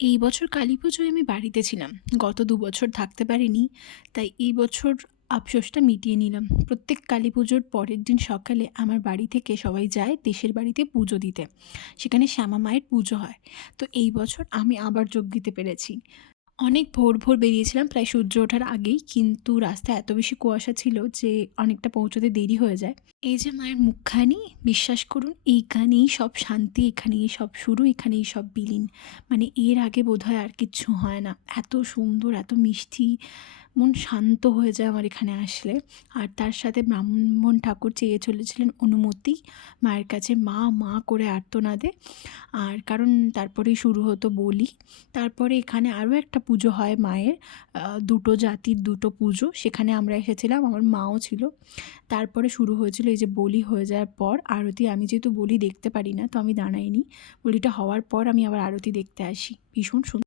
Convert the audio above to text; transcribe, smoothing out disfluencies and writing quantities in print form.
এই বছর কালীপুজোয় আমি বাড়িতে ছিলাম। গত ২ বছর থাকতে পারিনি। তাই এই বছর আফসোসটা মিটিয়ে নিলাম। প্রত্যেক কালীপুজোর পরের দিন সকালে আমার বাড়ি থেকে সবাই যায় দেশের বাড়িতে পুজো দিতে। সেখানে শ্যামা মায়ের পুজো হয়। তো এই বছর আমি আবার যোগ দিতে পেরেছি। অনেক ভোর বেরিয়েছিলাম প্রায় সূর্য ওঠার আগেই। কিন্তু রাস্তায় এত বেশি কুয়াশা ছিল যে অনেকটা পৌঁছতে দেরি হয়ে যায়। এই যে মায়ের মুখখানি, বিশ্বাস করুন এইখানেই সব শান্তি, এখানেই সব শুরু, এখানেই সব বিলীন। মানে এর আগে বোধহয় আর কিচ্ছু হয় না। এত সুন্দর, এত মিষ্টি, মন শান্ত হয়ে যায় আমার এখানে আসলে। আর তার সাথে ব্রাহ্মণ ঠাকুর চেয়ে চলেছিলেন অনুমতি মায়ের কাছে, মা, মা করে আর্তনাদে। আর কারণ তারপরেই শুরু হতো বলি। তারপরে এখানে আরও একটা পুজো হয় মায়ের, দুটো জাতির দুটো পুজো। সেখানে আমরা এসেছিলাম, আমার মাও ছিল। তারপরে শুরু হয়েছিল এই যে বলি হয়ে যাওয়ার পর আরতি। আমি যেহেতু বলি দেখতে পারি না, তো আমি দাঁড়াইনি। বলিটা হওয়ার পর আমি আবার আরতি দেখতে আসি। ভীষণ সুন্দর।